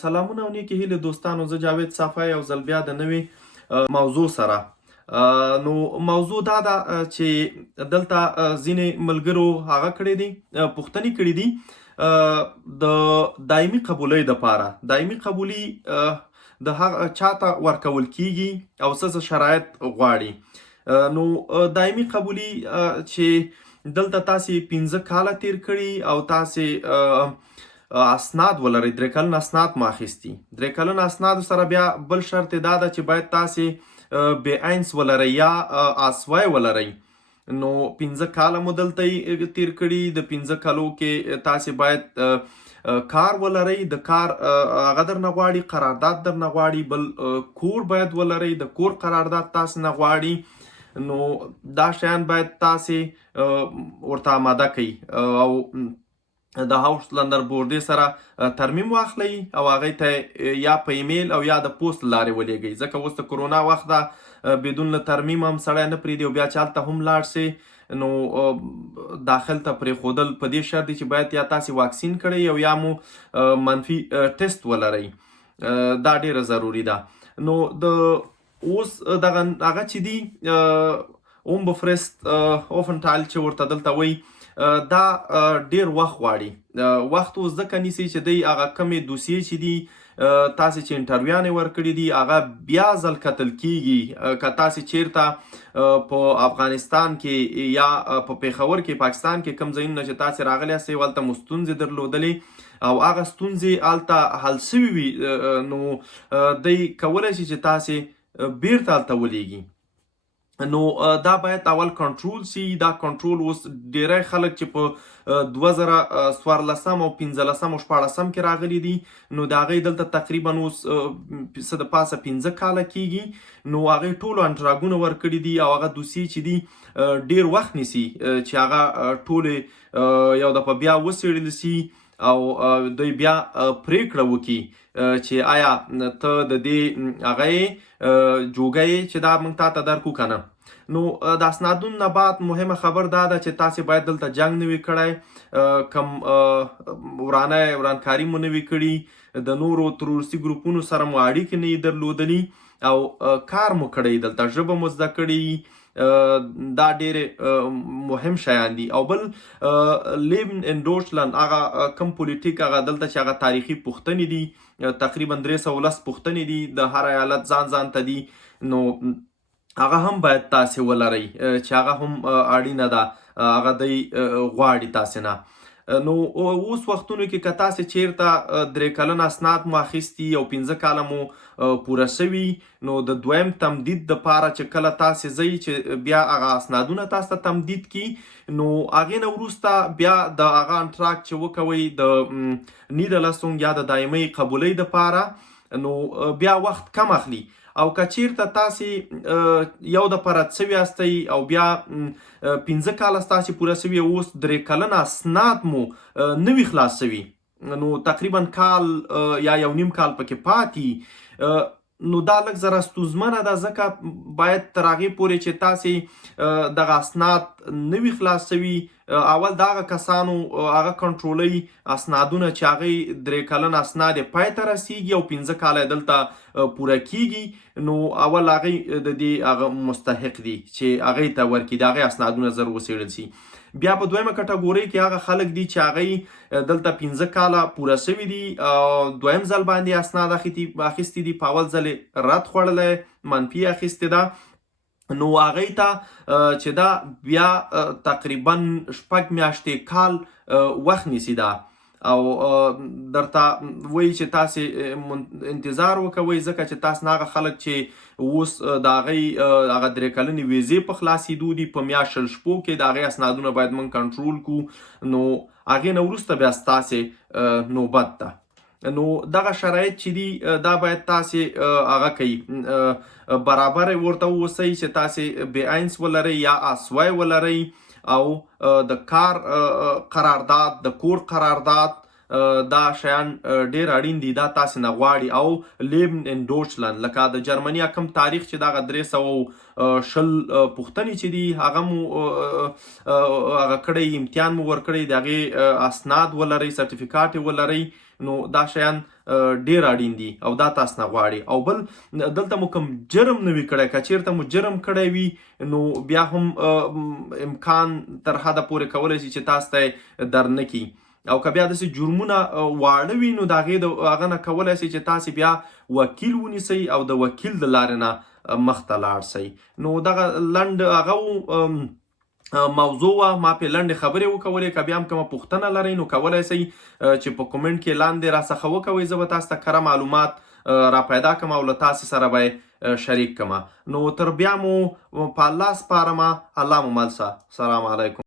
سلامونه او نیکې هیلې دوستانو، زه جاوید صافی یو ځل بیا د نوې موضوع سره. نو موضوع دا ده چې دلته ځینې ملګرو هغه کړی دي، پوښتنې کړي دي د دایمي قبولۍ دپاره. دایمي قبولي د هغه چاته ورکول کیږي او څه شرایط غواړي. نو دایمي قبولي چې دلته تاسې 15 کاله تیر کړي او تاسې اسناد ولرئ، 3 کلن اسناد مو اخیستي. 3 کلن اسناد سره بیا بل شرط دا ده چې باید تاسې بیاینس ولرئ یا اسوای ولرئ. نو 15 کاله مو دلته تیر کړي. د 15 کالو کې تاسې باید کار ولرئ. د کار هغه درنه غواړي، قرارداد درنه غواړي. بل کور باید ولرئ، د کور قرارداد تاسې نه غواړي. نو دا شیان باید تاسې ورته آماده کړئ او د هاوس لندر بوردې سره ترمیم واخلئ او هغې ته یا په ایمیل او یا د پوسټ لارې ولېږئ، ځکه اوس د کرونا وخت ده، بدون له ترمیم هم سړی نه پرېږدي او بیا چې هلته هم لاړ سي نو داخل ته پرېښودل په دې شرط دی چې باید یا تاسې واکسین کړئ او یا مو منفي ټیسټ ولرئ. دا ډیره ضروري ده. نو د اوس دغه هغه چې دي اومبفرست اوفنټایل چې ورته دلته وایي، دا ډیر وخت غواړي. وخت اوس ځکه نیسي چې دی هغه کمې دوسیې چې دي تاسې چې انټرویانې ورکړي دي هغه بیا ځل کتل کیږي. که تاسې چیرته په افغانستان کې یا په پیښور کې پاکستان کې کوم ځایونه چې تاسې راغلی یاستئ هلته مو ستونزې درلودلې او هغه ستونزې هلته حل سوي وي، نو دی کولی شي چې تاسې بیرته هلته ولیږي. نو دا باید اول کنټرول سي. دا کنټرول اوس ډیری خلک چې په 2014 او 15 او 14 کې راغلي دي، نو د هغې دلته تقریبا اوس څه د پاسه 15 کاله کیږي. نو هغې ټولو انټراګونه ورکړي دي او هغه دوسیې چې دي ډیر وخت نیسي چې هغه ټولې یو دفعه بیا وڅېړل سي او دوی بیا پریکړه وکړي چې آیا ته د دې هغه جوګه چې دا موږ تا ته درکو که نه. نو د اسنادونو نه بعد مهمه خبر دا ده چې تاسې باید دلته جنګ نه وي کړی، کم ورانکاري مو نه وي کړي، د نورو تروریستي ګروپونو سره مو اړیکې نه وي درلودلي او کار مو کړی، دلته ژبه مو زده کړې. دا ډېرې مهم شیان دي. او بل لیون ان ډوچلند هغه کم پولیټیک هغه دلته چې هغه تاریخي پوښتنې دي، تقریبا 310 پوښتنې دي، د هر ایالت ځان ته دي. نو هغه هم باید تاسې ولرئ چې هغه هم اړینه ده، هغه دی غواړي تاسې نه. نو اوس وختونو کې که تاسې چیرته 3 کلن اسناد مو اخیستي او 15 کاله مو پوره سوي، نو د دویم تمدید دپاره چې کله تاسې ځئ چې بیا هغه اسنادونه تاسو ته تمدید کي، نو هغې نه وروسته بیا د هغه انټراک چې وکوئ د نیدرلسونګ یا د دایمي قبولۍ دپاره، نو بیا وخت کم اخلي. او که چیرته تاسې یو دفعه رد سوي یاستئ او بیا 15 کاله ستاسې پوره سوي، اوس 3 کلن اسناد مو نه وي خلاص سوي، نو تقریبا کال یا 1.5 کال پکې پاتې، نو دا لږ زره ستونزمنه ده، ځکه باید تر هغې پورې چې تاسې دغه اسناد نه وي خلاص سوي، اول د هغه کسانو هغه کنټرولۍ اسنادونه چې هغې 3 کلن اسناد یې پای ته رسیږي او 15 کاله یې دلته پوره کیږي، نو اول هغې د دې هغه مستحق دي چې هغې ته ورکړي، د هغې اسنادونه زر وڅېړل سي. بیا په دویمه کټګورۍ کې هغه خلک دي چې هغې دلته 15 کاله پوره سوي دي، دویم ځل باندې اسناد اخیستي دي، په اول ځل یې رد خوړلی، منفي اخیستې ده. نو هغې ته چې دا بیا تقریبا 6 میاشتې کال وخت نیسي ده او درته وایي چې تاسې انتظار وکوئ، ځکه چې تاسې نه هغه خلک چې اوس د هغې هغه 3 کلنې ویزې په خلاصېدو دي، په میاشت 6 شپو کې د هغې اسنادونه باید موږ کنټرول کړو. نو هغې نه وروسته بیا ستاسې نوبت ده. نو دغه شرایط چې دي دا باید تاسې هغه کوي، برابر ورته واوسئ چې تاسې بیاینس ولرئ یا اسوای ولرئ او د کار قرارداد، د کور قرارداد دا شیان ډیر اړین دي، دا تاسې نه غواړي. او لیبن ان ډوچلند لکه د جرمني کم تاریخ چې دغه 320 پوښتنې چې دي هغه مو هغه کړی، امتحان مو ورکړی، د هغې اسناد ولرئ، سرټیفیکاټ ولرئ، نو دا شیان ډیر اړین دي او دا تاسو نه غواړي. او بل دلته مو کوم جرم نه وي کړی، که چیرته مو جرم کړی وي نو بیا هم امکان تر حده پورې کولی شي چې تاسو ته در نه کي. او که بیا داسې جرمونه واړه وي نو د هغه نه کولی شي چې تاسې بیا وکیل ونیسئ او د وکیل د لارې نه مخته لاړ شئ. نو دغه لنډ هغه موضوع وه، ما پې لنډې خبرې وکولې. که بیا هم کومه پوښتنه لرئ نو کولی شئ چې په کومنټ کې لاندې راڅخه وکوئ، زه به تاسو ته کره معلومات را پیدا کړم او له تاسې سره به یې شریک کړم. نو تر بیا مو په الله سپارمه، الله مو مل شه. سلام علیکم.